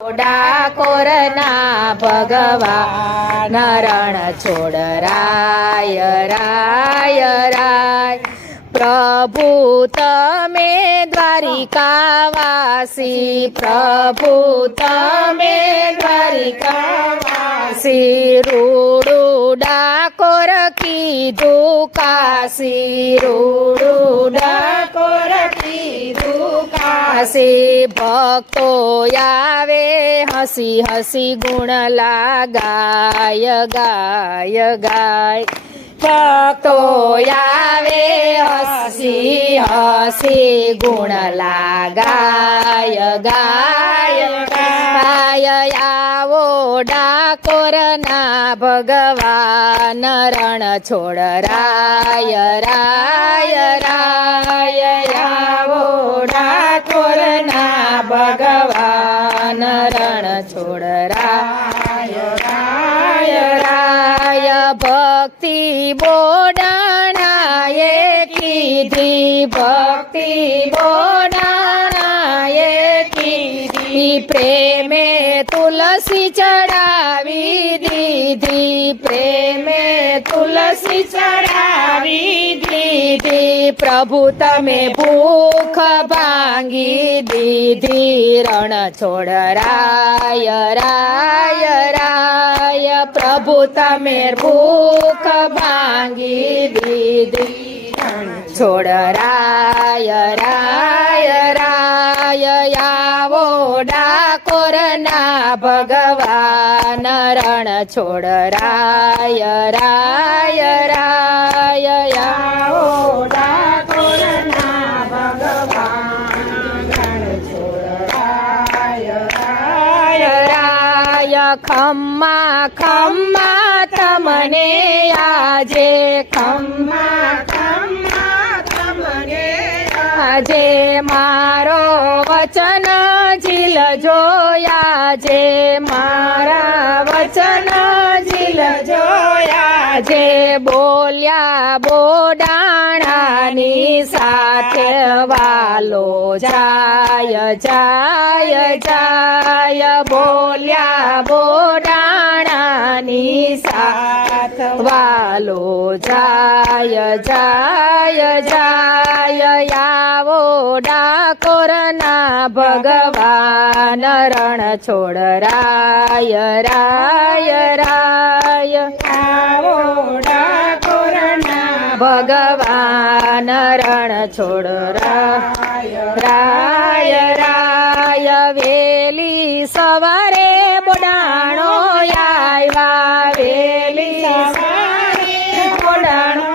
ડાકોરના ભગવાન રણ છોડ રાય રાય રાય પ્રભુ તમે દ્વારિકાવાસી પ્રભુ તમે દ્વારિકાવાસી રૂડું ડાકોર કીધું કાશી રૂડું ડાકોર કીધું કાશી ભક્તો આવે હસી હસી ગુણ લાગાય ગાય ગાય ભક્તો આવે હસી હસી ગુણ લાગાય ગાય ગાય આવો ડાકોરના ભગવાન રણ છોડ રાય રાય રાય આવો ડાકોરના ભગવાન રણ છોડ રાય રાય રાય ભક્તિ બોડાણાએ કીધી ભક્તિ બોડાણાએ કીધી પ્રેમે તુલસી ચડાવી દીધી પ્રેમે તુલસી ચડાવી દીધી પ્રભુ તમે ભૂખ ભાંગી દીધી રણ છોડ રાય રાય રાય પ્રભુ તમે ભૂખ ભાંગી દીધી છોડ રાય રાય રાય આવો ડાકોરના ભગવાન રણ છોડ રાય રાય રાય આવો ડાકોરના ભગવાન રણ છોડ રાય રાય રાય ખમ્મા ખમ્મા તમને આજે ખમ્મા ખમ્મા તમને આજે મારો વચન ઝીલજો આજે મારા વચન ઝીલજો આજે બોલ્યા બોડાણાની સાથે વાલો જાય જાય જાય બોલ્યા બોડાણાની સાથ વાલો જાય જાય જાય આવો ડાકોરના ભગવાન રણ છોડ રાય રાય રાય આવો ડાકોરના ભગવાન રણ છોડ રાય રાય રાય વેલી સવારે બોડાણો આવ્યા વેલી સવારે બોડાણો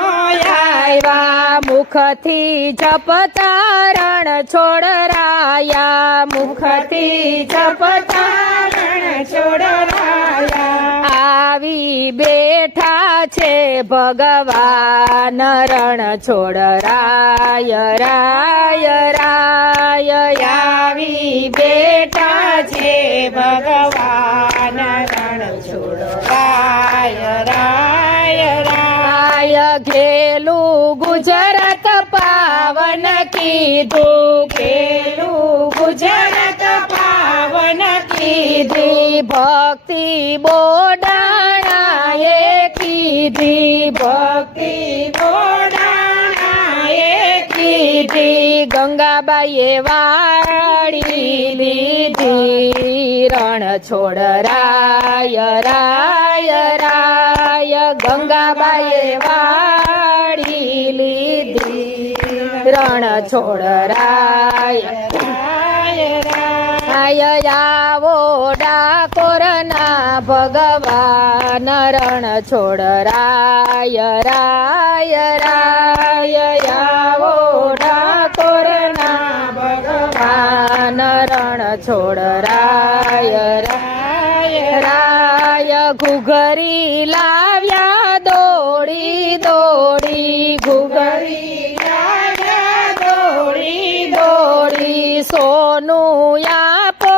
આવ્યા મુખથી જપતા રણ છોડ રાયા મુખથી જપતા રણ છોડ રાયા આવી બેઠા છે ભગવાન રણ છોડ રાય રાય રાય આવી બેઠા છે ભગવાન રણ છોડ રાય રાય રાય ઘેલું ગુજરાત પાવન કીધું ઘેલું ગુજરાત પાવન કીધી ભક્તિ બોડાણાએ કીધી ભક્તિ બોડાણાએ કીધી ગંગાબાઈએ વાળી લીધી રણ છોડ રાય રાય રાય ગંગાબાઈએ વાળી લીધી રણ છોડ રાય રાય રાય આવો ડાકોરના ભગવાન રણ છોડ રાય રાય રાય આવો ડાકોરના ભગવાન રણ છોડ રાય રાય રાય ઘુઘરી લાવ્યા દોડી દોડી ઘુઘરી લાવ્યા દોડી દોડી સોનું આપો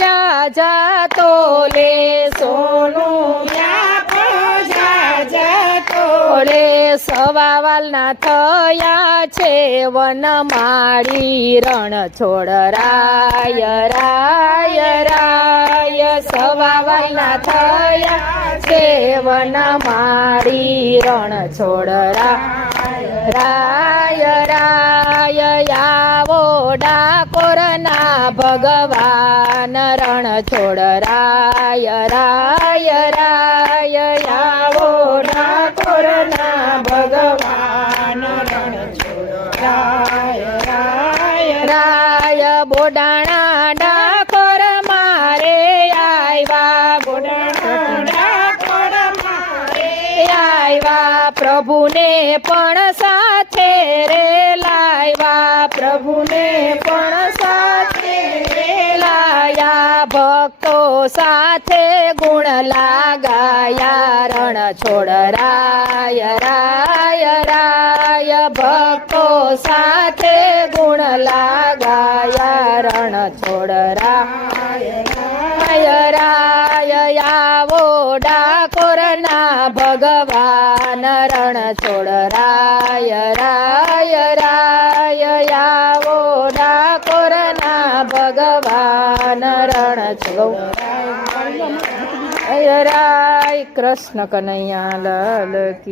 જા જા તોલે સોનું આપો જા જા તોલે સવાવાલના થયા છે વનમાળી રણ છોડ રાય રાય રાય સવાવના થયા સેવન મારી રણ છોડ રાય રાય આવો ડાકોરના ભગવાન રણ છોડ રાય રાય રાય આવો ડાકોરના ભગવાન રણ છોડ રાય રાય રાય બોડાણા ડાકોર મારે આવ્યા બોડાણા ડાકોર મારે આવ્યા પ્રભુને પણ સાથે રે લાવ્યા પ્રભુને પણ સાથે રે લાયા ભક્તો સાથે ગુણ લાગાયા રણ છોડ રાય રાય રાય ભક્તો સાથે ગુણ લાગાયા રણ છોડ રાય રાય રાય આવો ડાકોરના ભગવાન રણ છોડ રાય રાય રાય આવો ડાકોરના ભગવાન રણ છોડ રાય રાય કૃષ્ણ કનૈયા લાલ કી